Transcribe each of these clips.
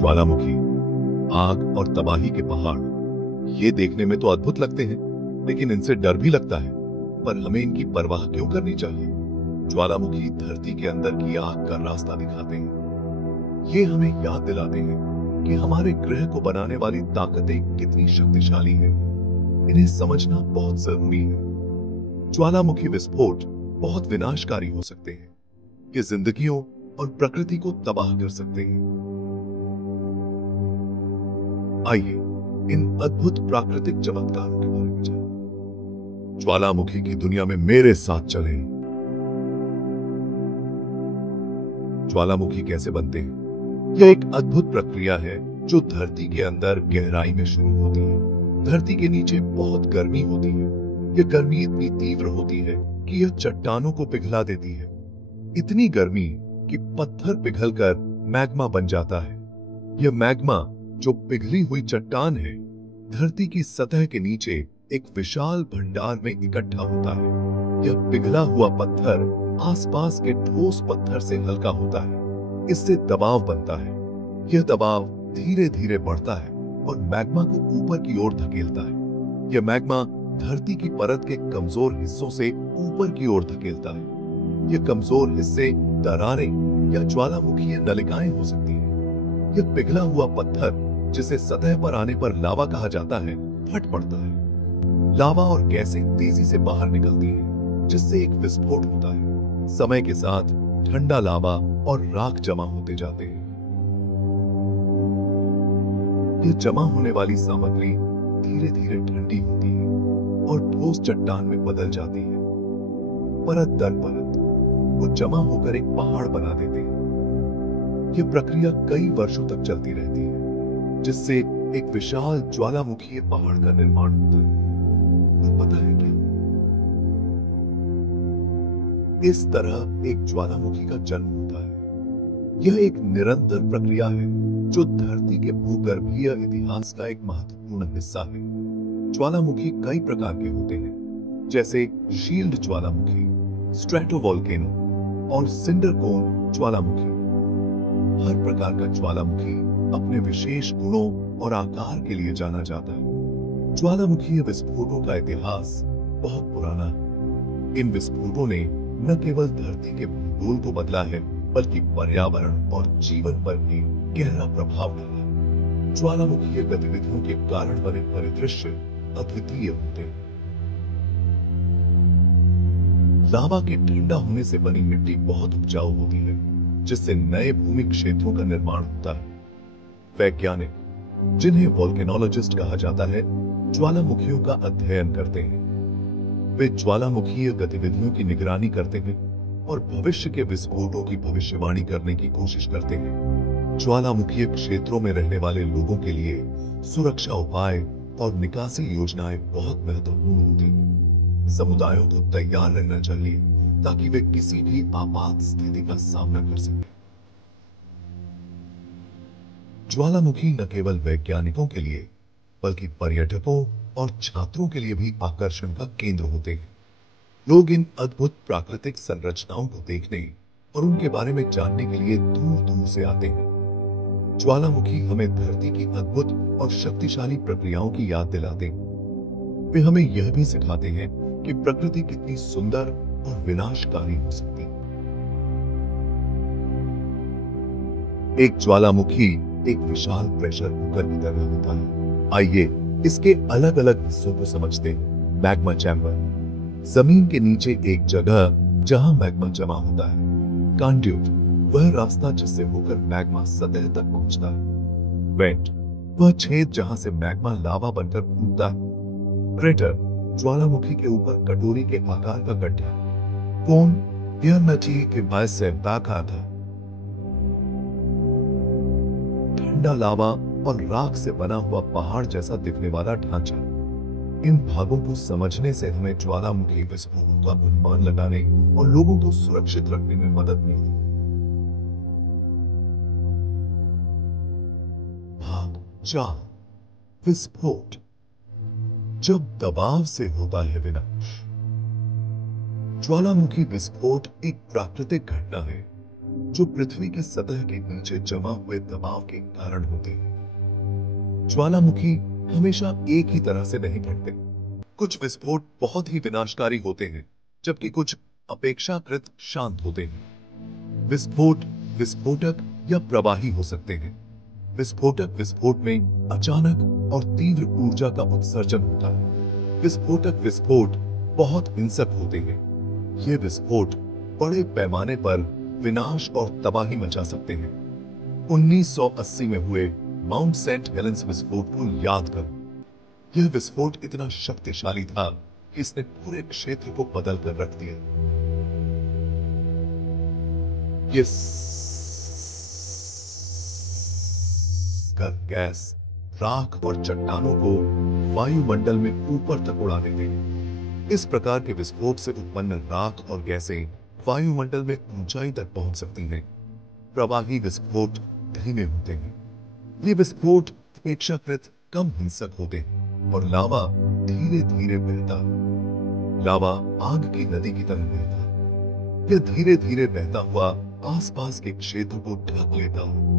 ज्वालामुखी, आग और तबाही के पहाड़, ये देखने में तो अद्भुत लगते हैं, लेकिन इनसे डर भी लगता है। पर हमें इनकी परवाह क्यों करनी चाहिए? ज्वालामुखी धरती के अंदर की आग का रास्ता दिखाते हैं। ये हमें याद दिलाते हैं कि हमारे ग्रह को बनाने वाली ताकतें कितनी शक्तिशाली हैं। इन्हें समझना बहुत जरूरी है। ज्वालामुखी विस्फोट बहुत विनाशकारी हो सकते हैं। ये जिंदगियों और प्रकृति को तबाह कर सकते हैं। आइए इन अद्भुत प्राकृतिक चमत्कारों के बारे में जानें। ज्वालामुखी की दुनिया में मेरे साथ चलें। ज्वालामुखी कैसे बनते हैं? यह एक अद्भुत प्रक्रिया है जो धरती के अंदर गहराई में शुरू होती है। धरती के नीचे बहुत गर्मी होती है। यह गर्मी इतनी तीव्र होती है कि यह चट्टानों को पिघला देती है। इतनी गर्मी कि पत्थर पिघलकर मैग्मा बन जाता है। यह मैग्मा, जो पिघली हुई चट्टान है, धरती की सतह के नीचे एक विशाल भंडार में इकट्ठा होता है। यह पिघला हुआ पत्थर आसपास के ठोस पत्थर से हल्का होता है। इससे दबाव बनता है। यह दबाव धीरे धीरे बढ़ता है और मैग्मा को ऊपर की ओर धकेलता है। यह मैग्मा धरती की परत के कमजोर हिस्सों से ऊपर की ओर धकेलता है। यह कमजोर हिस्से दरारें या ज्वालामुखीय नलिकाएं हो सकती हैं। यह पिघला हुआ पत्थर, जिसे सतह पर आने पर लावा कहा जाता है, फट पड़ता है। लावा और गैसें तेजी से बाहर निकलती हैं, जिससे एक विस्फोट होता है। समय के साथ ठंडा लावा और राख जमा होते जाते हैं। यह जमा होने वाली सामग्री धीरे धीरे ठंडी होती है और ठोस चट्टान में बदल जाती है। परत दर परत वो जमा होकर एक पहाड़ बना देते हैं। यह प्रक्रिया कई वर्षों तक चलती रहती है, जिससे एक विशाल ज्वालामुखीय पहाड़ का निर्माण होता है। और पता है क्या? इस तरह एक ज्वालामुखी का जन्म होता है। यह एक निरंतर प्रक्रिया है जो धरती के भूगर्भीय इतिहास का एक महत्वपूर्ण हिस्सा है। ज्वालामुखी कई प्रकार के होते हैं, जैसे शील्ड ज्वालामुखी, स्ट्रेटोवोल्केनो और सिंडर कोन ज्वालामुखी। हर प्रकार का ज्वालामुखी अपने विशेष गुणों और आकार के लिए जाना जाता है। ज्वालामुखीय विस्फोटों का इतिहास बहुत पुराना है। इन विस्फोटों ने न केवल धरती के भूगोल को बदला है, बल्कि पर्यावरण और जीवन पर भी गहरा प्रभाव डाला। ज्वालामुखीय गतिविधियों के कारण बने परिदृश्य अद्वितीय होते हैं। लावा के ठंडा होने से बनी मिट्टी बहुत उपजाऊ होती है, जिससे नए भूमि क्षेत्रों का निर्माण होता है। वैज्ञानिक, जिन्हें वोल्केनोलॉजिस्ट कहा जाता है, ज्वालामुखियों का अध्ययन करते हैं। वे ज्वालामुखीय गतिविधियों की निगरानी करते हैं और भविष्य के विस्फोटों की भविष्यवाणी करने की कोशिश करते हैं। ज्वालामुखीय क्षेत्रों में रहने वाले लोगों के लिए सुरक्षा उपाय और निकासी योजनाएं बहुत महत्वपूर्ण होती हैं। समुदायों को तैयार रहना चाहिए ताकि वे किसी भी आपात स्थिति का सामना कर सकें। ज्वालामुखी न केवल वैज्ञानिकों के लिए, बल्कि पर्यटकों और छात्रों के लिए भी आकर्षण का केंद्र होते हैं। लोग इन अद्भुत प्राकृतिक संरचनाओं को देखने और उनके बारे में जानने के लिए दूर दूर से आते हैं। ज्वालामुखी हमें धरती की अद्भुत और शक्तिशाली प्रक्रियाओं की याद दिलाते हैं। वे हमें यह भी सिखाते हैं कि प्रकृति कितनी सुंदर और विनाशकारी हो सकती है। एक ज्वालामुखी एक विशाल प्रेशर कुकर की तरह होता है। आइए इसके अलग अलग हिस्सों को समझते हैं। मैग्मा चैम्बर, जमीन के नीचे एक जगह जहां मैग्मा जमा होता है। कंड्यूट, वह रास्ता जिससे होकर मैग्मा सतह तक पहुंचता है। वेंट, वह छेद जहां से मैग्मा लावा बनकर फूटता है। क्रेटर, ज्वालामुखी के ऊपर कटोरी के आकार का गड्ढा। कोन, यह नदी के बायस से बैक था। ठंडा लावा और राख से बना हुआ पहाड़ जैसा दिखने वाला ढांचा। इन भागों को समझने से हमें ज्वालामुखी विस्फोटों का अनुमान लगाने और लोगों को सुरक्षित रखने में मदद मिलती है। भाग 4, विस्फोट। जब दबाव से होता है विनाश। ज्वालामुखी विस्फोट एक प्राकृतिक घटना है जो पृथ्वी की सतह के नीचे जमा हुए दबाव के कारण होते हैं। ज्वालामुखी हमेशा एक ही तरह से नहीं फटते। कुछ विस्फोट बहुत ही विनाशकारी होते हैं, जबकि कुछ अपेक्षाकृत शांत होते हैं। विस्फोट विस्फोटक या प्रवाही हो सकते हैं। विस्फोटक विस्फोट में अचानक और तीव्र ऊर्जा का उत्सर्जन होता है। विस्फोटक विस्फोट बहुत हिंसक होते हैं। ये विस्फोट बड़े पैमाने पर विनाश और तबाही मचा सकते हैं। 1980 में हुए माउंट सेंट हेलेंस विस्फोट को याद करो। यह विस्फोट इतना शक्तिशाली था कि इसने पूरे क्षेत्र को बदल कर रख दिया। ये गैस राख और चट्टानों को वायुमंडल में ऊपर तक उड़ा देते हैं। इस प्रकार के विस्फोट से उत्पन्न राख और गैसें वायुमंडल में ऊंचाई तक पहुंच सकती हैं। प्रवाही विस्फोट धीमे होते हैं। ये विस्फोट अपेक्षाकृत कम हिंसक होते हैं और लावा धीरे धीरे बहता है। लावा आग की नदी की तरह बहता है। यह धीरे धीरे बहता हुआ आसपास के क्षेत्र को ढक लेता है,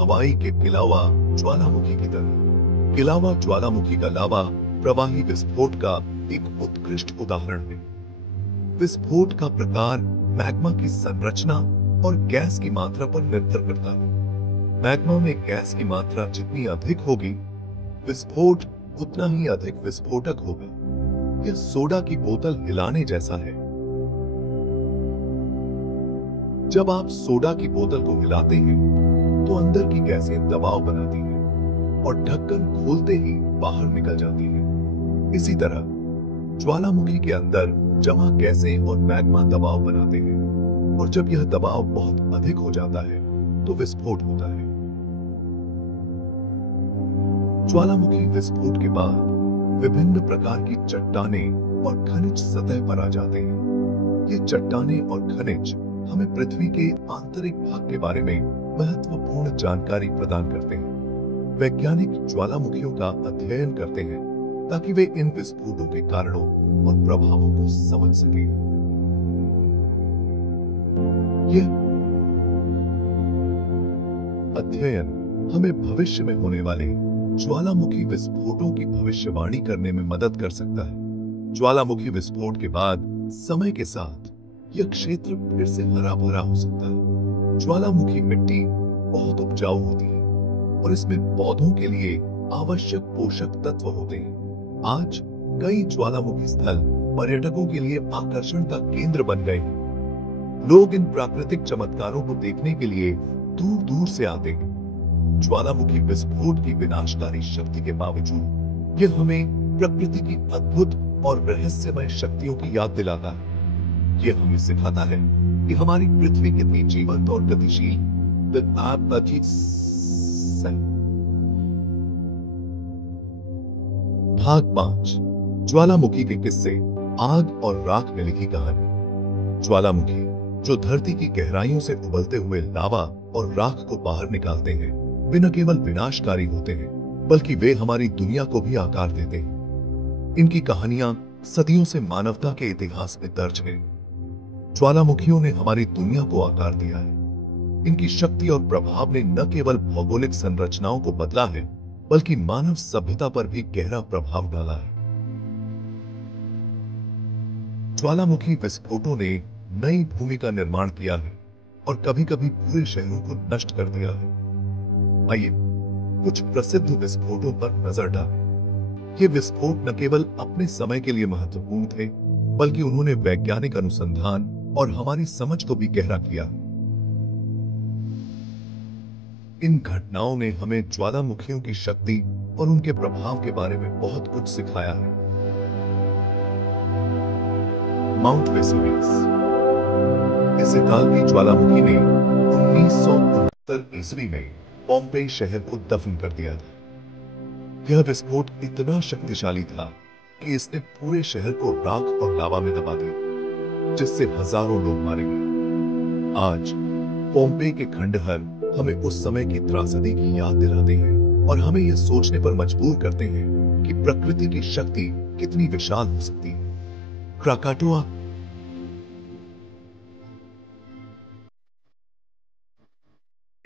हवाई के गिलावा ज्वालामुखी की तरह। गिलावा ज्वालामुखी का लावा प्रवाही विस्फोट का एक उत्कृष्ट उदाहरण है। विस्फोट का प्रकार मैग्मा की संरचना और गैस की मात्रा पर निर्भर करता है। मैग्मा में गैस की मात्रा जितनी अधिक होगी, विस्फोट उतना ही अधिक विस्फोटक होगा। यह सोडा की बोतल हिलाने जैसा है। जब आप सोडा की बोतल को हिलाते हैं तो अंदर की गैसें दबाव बनाती हैं और ढक्कन खोलते ही बाहर निकल जाती हैं। इसी तरह ज्वालामुखी के अंदर जमा गैसें और मैग्मा दबाव बनाते हैं और जब यह दबाव बहुत अधिक हो जाता है तो विस्फोट होता है। ज्वालामुखी विस्फोट के बाद विभिन्न प्रकार की चट्टानें और खनिज सतह पर आ जाते हैं। ये चट्टानें और खनिज हमें पृथ्वी के आंतरिक भाग के बारे में महत्वपूर्ण जानकारी प्रदान करते हैं। वैज्ञानिक ज्वालामुखियों का अध्ययन करते हैं ताकि वे इन विस्फोटों के कारणों और प्रभावों को समझ सकें। यह अध्ययन हमें भविष्य में होने वाले ज्वालामुखी विस्फोटों की भविष्यवाणी करने में मदद कर सकता है। ज्वालामुखी विस्फोट के बाद समय के साथ यह क्षेत्र फिर से हरा भरा हो सकता है। ज्वालामुखी मिट्टी बहुत उपजाऊ होती है और इसमें पौधों के लिए आवश्यक पोषक तत्व होते हैं। आज कई ज्वालामुखी स्थल पर्यटकों के लिए आकर्षण का केंद्र बन गए हैं। लोग इन प्राकृतिक चमत्कारों को देखने के लिए दूर दूर से आते हैं। ज्वालामुखी विस्फोट की विनाशकारी शक्ति के बावजूद यह हमें प्रकृति की अद्भुत और रहस्यमय शक्तियों की याद दिलाता है। यह हमें सिखाता है कि हमारी पृथ्वी कितनी जीवंत और गतिशील भाग 5 ज्वालामुखी के किस्से, आग और राख में लिखी कहानी। ज्वालामुखी जो धरती की गहराइयों से उबलते हुए लावा और राख को बाहर निकालते हैं, वे न केवल विनाशकारी होते हैं बल्कि वे हमारी दुनिया को भी आकार देते हैं। इनकी कहानियां सदियों से मानवता के इतिहास में दर्ज है। ज्वालामुखियों ने हमारी दुनिया को आकार दिया है। इनकी शक्ति और प्रभाव ने न केवल भौगोलिक संरचनाओं को बदला है बल्कि मानव सभ्यता पर भी गहरा प्रभाव डाला है। ज्वालामुखी विस्फोटों ने नई भूमि का निर्माण किया है और कभी-कभी पूरे शहरों को नष्ट कर दिया है। आइए कुछ प्रसिद्ध विस्फोटों पर नजर डालें। ये विस्फोट न केवल अपने समय के लिए महत्वपूर्ण थे बल्कि उन्होंने वैज्ञानिक अनुसंधान और हमारी समझ को भी गहरा किया। इन घटनाओं ने हमें ज्वालामुखियों की शक्ति और उनके प्रभाव के बारे में बहुत कुछ सिखाया है। माउंट वेसुवियस, इस इतालवी ज्वालामुखी ने 1969 ईस्वी में पोम्पेई शहर को दफन कर दिया था। यह विस्फोट इतना शक्तिशाली था कि इसने पूरे शहर को राख और लावा में दबा दिया, जिससे हजारों लोग मारे गए। आज पोम्पेई के खंडहर हमें उस समय की त्रासदी की याद दिलाते हैं और हमें यह सोचने पर मजबूर करते हैं कि प्रकृति की शक्ति कितनी विशाल हो सकती है। क्राकाटोआ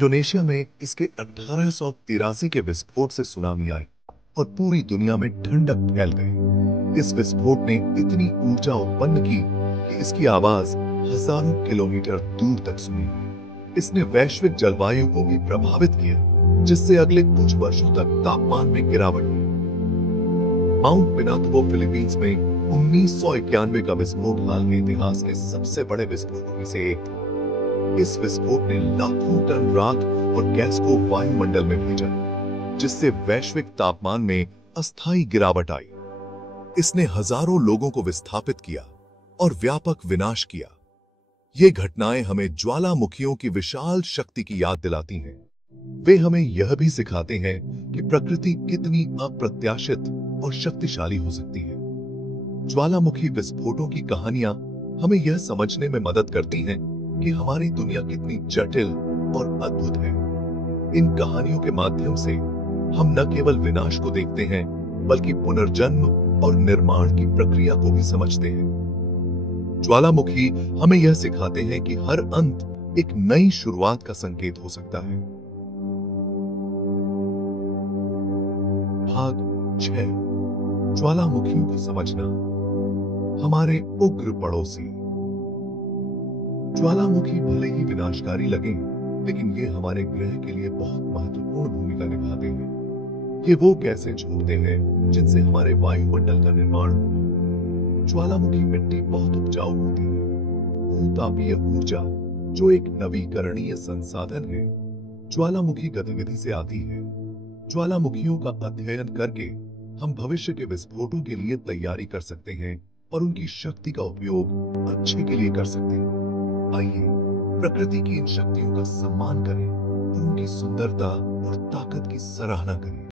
इंडोनेशिया में इसके 1883 के विस्फोट से सुनामी आई और पूरी दुनिया में ठंडक फैल गई। इस विस्फोट ने इतनी ऊर्जा उत्पन्न की कि इसकी आवाज हजारों किलोमीटर दूर तक सुनी। इसने वैश्विक जलवायु को भी प्रभावित किया, जिससे अगले कुछ वर्षों तक तापमान में गिरावट हुई। माउंट पिनातुबो फिलीपींस में 1991 का विस्फोट हाल के इतिहास के सबसे बड़े विस्फोटों में से एक था। इस विस्फोट ने लाखों टन राख और गैस को वायुमंडल में भेजा, जिससे वैश्विक तापमान में अस्थायी गिरावट आई। इसने हजारों लोगों को विस्थापित किया और व्यापक विनाश किया। ये घटनाएं हमें ज्वालामुखियों की विशाल शक्ति की याद दिलाती हैं। वे हमें यह भी सिखाते हैं कि प्रकृति कितनी अप्रत्याशित और शक्तिशाली हो सकती है। ज्वालामुखी विस्फोटों की कहानियां हमें यह समझने में मदद करती हैं कि हमारी दुनिया कितनी जटिल और अद्भुत है। इन कहानियों के माध्यम से हम न केवल विनाश को देखते हैं, बल्कि पुनर्जन्म और निर्माण की प्रक्रिया को भी समझते हैं। ज्वालामुखी हमें यह सिखाते हैं कि हर अंत एक नई शुरुआत का संकेत हो सकता है। भाग 6, ज्वालामुखियों को समझना। हमारे उग्र पड़ोसी। ज्वालामुखी भले ही विनाशकारी लगे, लेकिन ये हमारे ग्रह के लिए बहुत महत्वपूर्ण भूमिका निभाते हैं। ये वो गैसें छोड़ते हैं जिनसे हमारे वायुमंडल का निर्माण होता है। ज्वालामुखी मिट्टी बहुत उपजाऊ होती है। भूतापीय ऊर्जा, जो एक नवीकरणीय संसाधन है, ज्वालामुखी गतिविधि से आती है। ज्वालामुखियों का अध्ययन करके हम भविष्य के विस्फोटों के लिए तैयारी कर सकते हैं और उनकी शक्ति का उपयोग अच्छे के लिए कर सकते हैं। आइए प्रकृति की इन शक्तियों का सम्मान करें और उनकी सुंदरता और ताकत की सराहना करें।